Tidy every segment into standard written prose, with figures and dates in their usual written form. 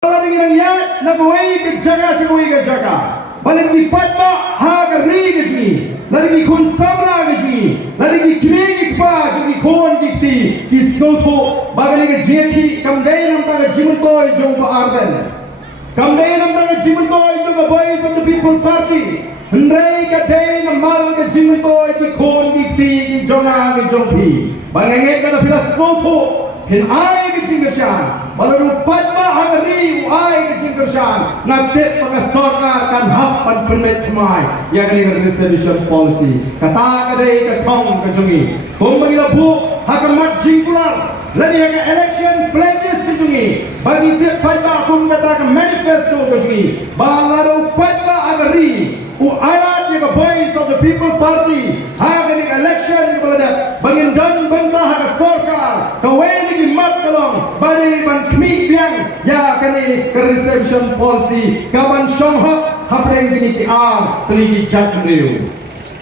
Lagi nang yat nagaway ke jaga sigaway ke jaga. Balik di patba ha ka ri ke ji. Lagi kun samra ke ji. Lagi kime pa ji kon dikti ki soto bagani ke jeki kamdai nam ta jimun toy jong pa arden. Kamdai nam ta jimun toy jong ka voice of the people party. Hendrai ka dai nam mal ke jimun toy ki kon dikti ki jonga ki jongpi. Bangangai ka pila soto hin ai ke jingashan. Baru patba hari ai ke jingashan. Ngate pakai sarkar kan hak pan permit mai. Ya kani resolution policy. Kata kadai ke thong ke jungi. Kumbagi labu hakamat jingkular. Lagi yang election pledges ke jungi. Bagi tiap patba kum kata ke manifesto ke jungi. Baru patba hari alat yang voice of the people party. Hagani election balada. Bangin dan bantah ke sarkar. Kawai lagi mat kalong. Bari ban kmi biang ya kani ke reception policy kaban shongha hapreng kini ki ar teligi jat mriu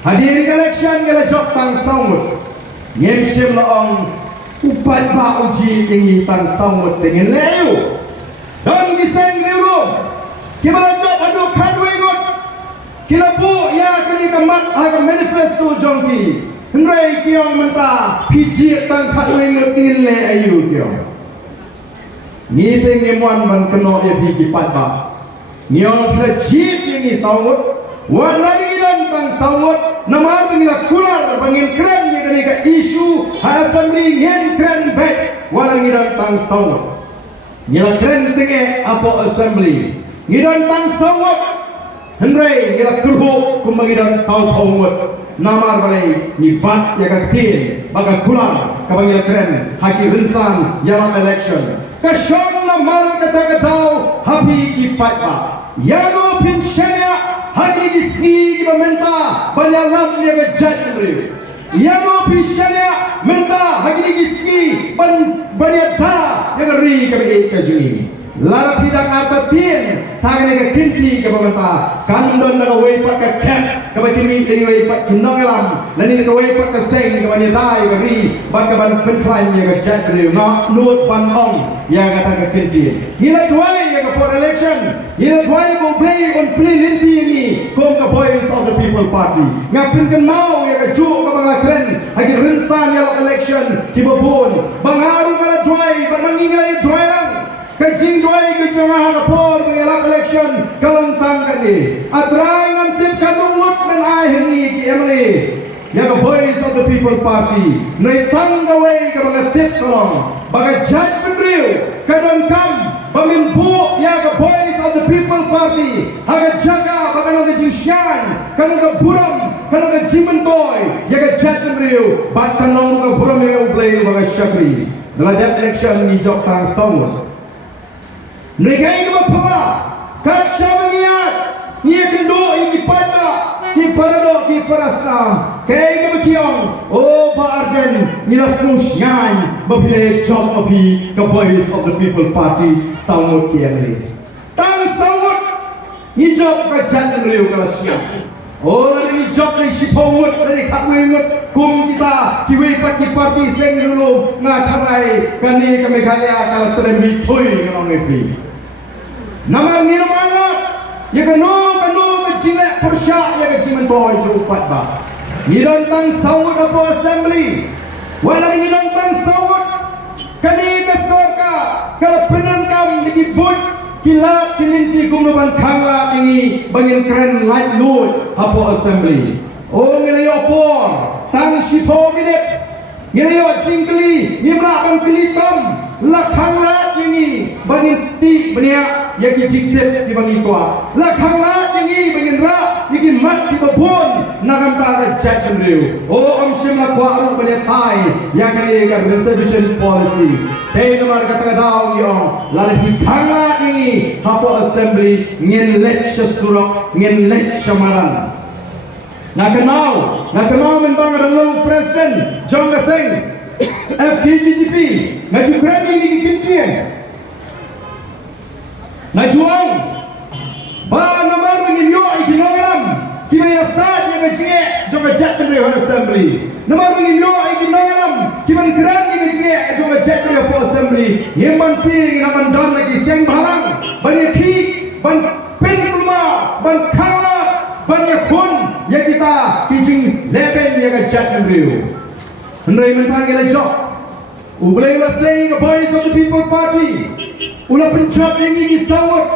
hadien election gala jok tang saumut ngem shem laong upat ba uji ingi tang saumut dengan leu dan giseng riu kibala jok adu kadwe ngot kilabu ya kani kamat aga manifesto jongki ndrei kiong menta piji tang kadwe ngot ingin le ayu kiong ni tengi muan ban keno ya pigi patba niong pila jip ini saumut wat lagi dan tang saumut namar bangila kular bangin keren ya kani ka isu assembly ngin keren back walangi dan tang saumut ngila keren tenge apo assembly ngidan tang saumut hendrai ngila kurhu kumangi dan sau paumut namar balai ni bat ya ka tin baga kular ka bangila keren haki rinsan yalam election Kashong na maru kata katau habi ki patba yano pin sharia hagi gisni ki menta balyalam ya gajat mri yano pin sharia menta hagi gisni ban balyata ya gari ka be ka juni lara pidang atatin sagane ka kinti ka menta kandon na way pat ka kat ka ba kimi dei way pat tunangalam lani ka way pat ka seng ka banya dai ka ri ban ka ban pen klain ya gajat mri na nuot ban ong yang kata ke kinti hila tuai yang for election hila tuai go play on play linti ni kom ka voice of the people party ngapin kan mau yang ka ju ka mga kren hagi rinsan yang election kibabon bangaru ngala tuai ban mangingilay tuai lang kajing tuai ke jamaah ka por yang election kalantang kan ni atrai ngam tip kadungot men ahin ni ki emli yang voice of the people party nai tangaway ka mga tip kolong baga judge mendriu kadon kam pamimpu yang voice of the people party haga jaga baga no jingshan kanu ka buram kanu ka jimentoy yang judge mendriu bat kanu ka buram yang ublay baga syakri dalam election ni jok tang saumut negai ka pala kat shabaniat ni kendo iki pada ki parado ki parasna kay ka bakiong o barden nila smusyan babile job api ka voice of the people party saumut kiangli tang saumut ni job ka jatan riu kalasya o ni job ni sipomut ni kakwengut kum kita kiwe pat ki party seng riu nga tharai kani ka meghalaya kala tremi thoi ka ngepi namar ni namala ya kanu ka jilek persyak ya ka jimentoy jupat ba ngidon tang saumut apo assembly walang ngidon tang saumut kani ka sorka kala penangkam dikibut kilap kilinti kumnoban kangla ini bangin keren light load apo assembly o ngelayo por tang sipo minit ngelayo jingkli ngimlakan kelitam lakangla ini bangin ti benia yang dijiktif di bangi kuat lakangla ini bangin rap yang mat di babon nakam tak jat kendriu oh om simla kuat banya tai yang kali kan resolution policy tei nomor kata daun yang lalu kangla ini hapo assembly ngin let surok ngin let samaran nak kenal membang renung presiden John Gaseng FKGGP ngaju kredi di kiptian ngajuang ba namar menginyo ikinongalam kimaya sad yang ngajinge jonga jat pendri assembly namar menginyo ikinongalam kiman kredi ngajinge jonga jat pendri assembly yemban sing ngaban dan lagi seng balang banyak ki ban pen keluma ban kala banyak kun ya kita kijing leben ya kejat negeri henry mentang gila job ublay la say the voice of the people party ula penjob yang ini sawat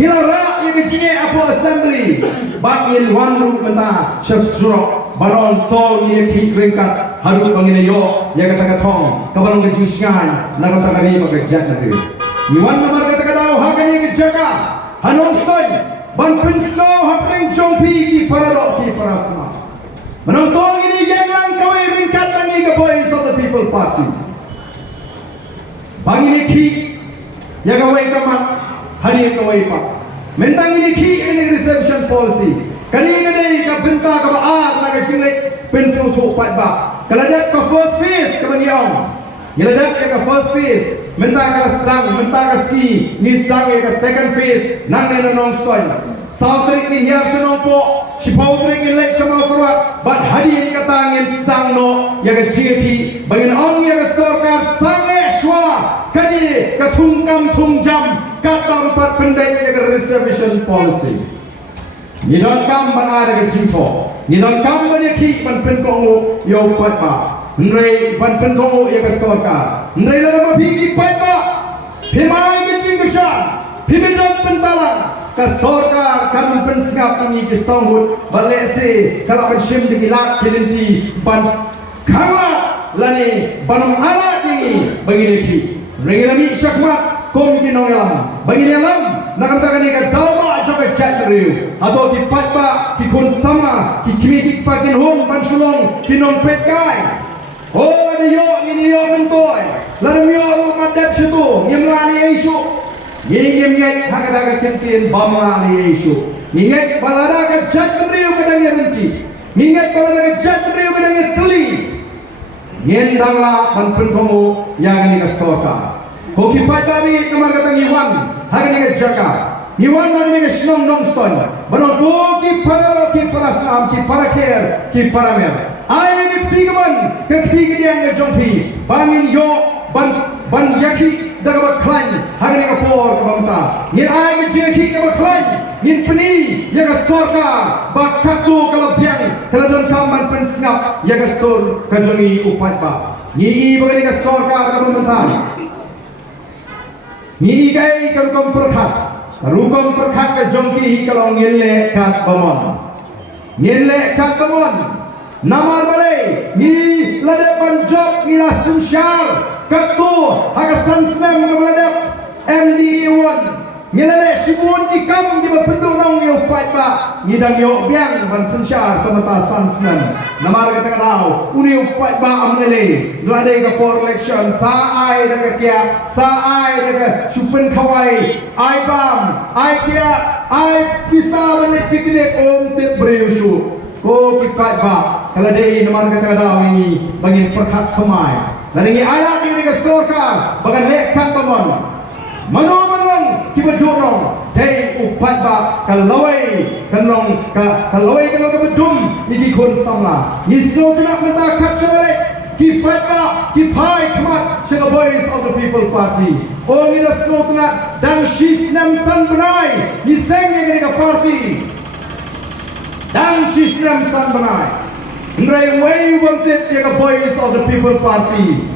ila ra ya kijing apa assembly bagian wanru menta syasro balon to ni ki ringkat harus bangine yo ya kata katong kabalong kijing syan na kata kari kejat negeri Iwan namar kata kadau hakani kejaka hanong stoi ban pinsno hapeng jongpi ki paradok ki parasma menonton ini yang lang kawai ringkat tangi ke voice of the people party bang ini ki ya kawai kamat hari kawai pak mentang ini ki ini reception policy kali ini ka benta ka baat na ka jinglek pensu tu pat ba kaladak ka first phase ka bangyong Yeladak ya ka first phase, mentang ka sedang, mentang ka ski, ni sedang ya ka second phase, nang ni nong stoi. Sautrik ni hiar senong po, sipautrik ni lek sama kurwa, bat hadien kata ngin sedang no, ya ka jiki, bagian ong ya ka sarkar Sangeh shuwa, kadi ka thungkam thungjam, kata empat pendek ya ka reservation policy. Ni don kam ban ada ka jingko, ni don kam ban ya ki ban pen ko yo pat ba. Nrei ban pen ko ya ka sarkar nrei la ma bhi ki pai ba phimai ke jing kshan phimidon pentalang ka sarkar kan pen sngap ini ki sanghut bale se kala ban shim di lak kilinti ban khawa lani banam ala di bagine ki nrei la mi shakmat kom ki nongelam bagine lam nakam ni ka dawa joka chat riu atau ki pai ba ki kun sama ki kimidik pa kin hong ban sulong ki non pet kai Oh, lada yo ini yo mentoy. Lada yo lu madap situ, ngimlani isu. Ngim ngek hakada kentin bamlani isu. Ngek balada ka jat beriu kadang renti. Ngek balada ka jat beriu kadang teli. Ngendangla ban penkomo yang ni ka soka. Ko ki patabi namar kata ngiwan, hagani ka jaka. Ngiwan nagani ka shnong nong stoi. Bano to ki para ki paraslam ki paraker ki paramer. Ay ketigaman ketiga dia ang jompi bangin yo ban iakhih daga baklan hagani ka por ka bamta ngin ay iakhih ka baklan ngin peni ya ka sorka ba katu kalabyan kaladon kamban pensngap ya ka sor ka jongi upat ba ni bagani ka sorka ka bamta ni gai ka rukom perkhat ka jongki kalau ngin le kat bamon Namar balai ni ladap banjok ni la sumshar katu hagasan snem ke ladap MD1 ni ladap shibun di kam di bapendung nong yo pat ba ni dang yo biang ban sumshar samata san snem namar kata kau uni upat ba amnele ladai ka for election sa ai daga kya sa ai daga supen khawai ai bam ai kya ai pisa bane piknik om te breu ko kipat ba kalau dia namar kata dah ini bangin perkat kemai dan ini ayat ini ke sorkar bagan lekat bamon manong kibadunong day upat ba kalawai kanong kalawai kalau kebedum ini kon samla ni slow tidak menta kat sebalik kipat ba kipai kemat sebagai voice of the people party oh ni dah slow tidak dan shisnam san benai ni sengnya ke party dan sistem san benai nrai way wanted the voice of the people party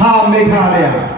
ha meghalaya